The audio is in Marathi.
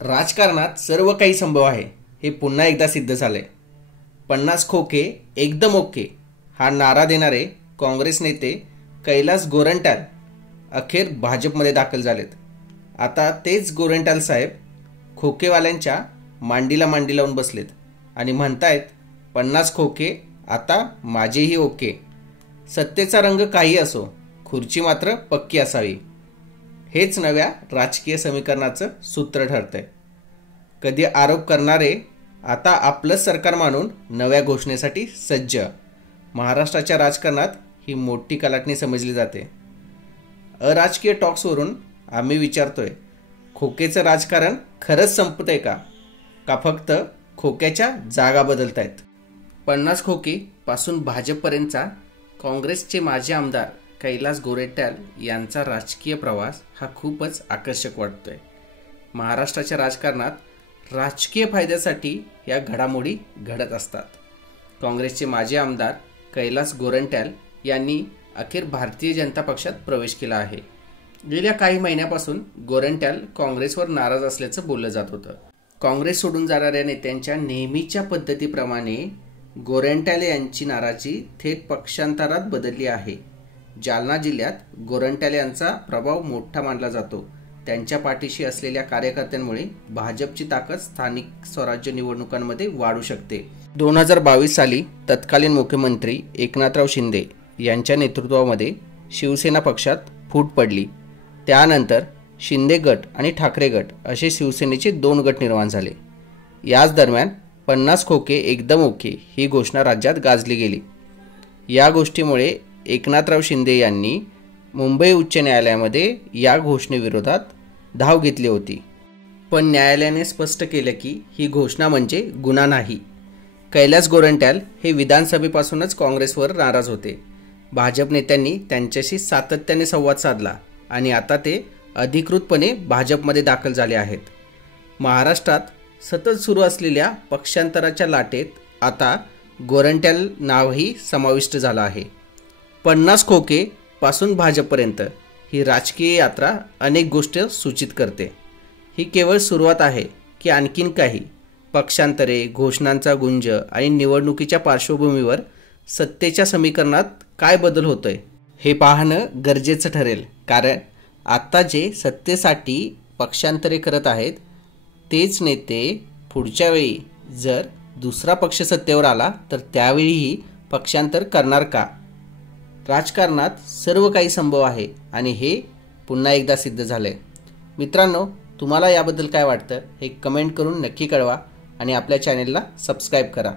राजकारणात सर्व काही संभव आहे हे पुन्हा एकदा सिद्ध झालंय। 50 खोके एकदम ओके हा नारा देणारे काँग्रेस नेते कैलास गोरंट्याल अखेर भाजपमध्ये दाखल झालेत। आता तेच गोरंट्याल साहेब खोकेवाल्यांच्या मांडीला मांडी लावून बसलेत आणि म्हणतायत 50 खोके आता माझेही ओके। सत्तेचा रंग काही असो, खुर्ची मात्र पक्की असावी, हेच नव्या राजकीय समीकरणाचं सूत्र ठरतंय। कधी आरोप करणारे आता आपलं सरकार मानून नव्या घोषणेसाठी सज्ज। महाराष्ट्राच्या राजकारणात ही मोठी कलाटणी समजली जाते। अराजकीय टॉक्सवरून आम्ही विचारतोय, खोकेचं राजकारण खरंच संपतंय का फक्त खोक्याच्या जागा बदलतायत? 50 खोके पासून भाजपपर्यंतचा काँग्रेसचे माजी आमदार कैलास गोरंट्याल यांचा राजकीय प्रवास हा खूपच आकर्षक वाटतोय। महाराष्ट्राच्या राजकारणात राजकीय फायद्यासाठी या घडामोडी घडत असतात। काँग्रेसचे माजी आमदार कैलास गोरंट्याल यांनी अखेर भारतीय जनता पक्षात प्रवेश केला आहे। गेल्या काही महिन्यापासून गोरंट्याल काँग्रेसवर नाराज असल्याचं बोललं जात होतं। काँग्रेस सोडून जाणाऱ्या नेत्यांच्या नेहमीच्या पद्धतीप्रमाणे गोरंट्याल यांची नाराजी थेट पक्षांतरात बदलली आहे। जालना जिल्ह्यात गोरंट्याल यांचा प्रभाव मोठा मानला जातो। त्यांच्या पाठीशी असलेल्या कार्यकर्त्यांमुळे भाजपची ताकद स्थानिक स्वराज्य निवडणुकांमध्ये वाढू शकते। 2022 साली तत्कालीन मुख्यमंत्री एकनाथराव शिंदे यांच्या नेतृत्वामध्ये शिवसेना पक्षात फूट पडली। त्यानंतर शिंदे गट आणि ठाकरे गट असे शिवसेनेचे 2 गट निर्माण झाले। याच दरम्यान 50 खोके एकदम ओके ही घोषणा राज्यात गाजली गेली। या गोष्टीमुळे एकनाथराव शिंदे यांनी मुंबई उच्च न्यायालयामध्ये या घोषणेविरोधात धाव घेतली होती, पण न्यायालयाने स्पष्ट केलं की ही घोषणा म्हणजे गुन्हा नाही। कैलास गोरंट्याल हे विधानसभेपासूनच काँग्रेसवर नाराज होते। भाजप नेत्यांनी त्यांच्याशी सातत्याने संवाद साधला आणि आता ते अधिकृतपणे भाजपमध्ये दाखल झाले आहेत। महाराष्ट्रात सतत सुरू असलेल्या पक्षांतराच्या लाटेत आता गोरंट्याल नावही समाविष्ट झालं आहे। 50 खोके पासून भाजपपर्यंत ही राजकीय यात्रा अनेक गोष्टी सूचित करते। ही केवळ सुरुवात आहे की आणखीन काही? पक्षांतरे, घोषणांचा गुंज आणि निवडणुकीच्या पार्श्वभूमीवर सत्तेच्या समीकरणात काय बदल होतोय हे पाहणं गरजेचं ठरेल। कारण आता जे सत्तेसाठी पक्षांतरे करत आहेत तेच नेते पुढच्या वेळी जर दुसरा पक्ष सत्तेवर आला तर त्यावेळीही पक्षांतर करणार का? राजकारणात सर्व काही संभव आहे आणि हे पुन्हा एकदा सिद्ध झालंय। मित्रांनो, तुम्हाला याबद्दल काय वाटतं हे कमेंट करून नक्की कळवा आणि आपल्या चॅनेलला सबस्क्राईब करा।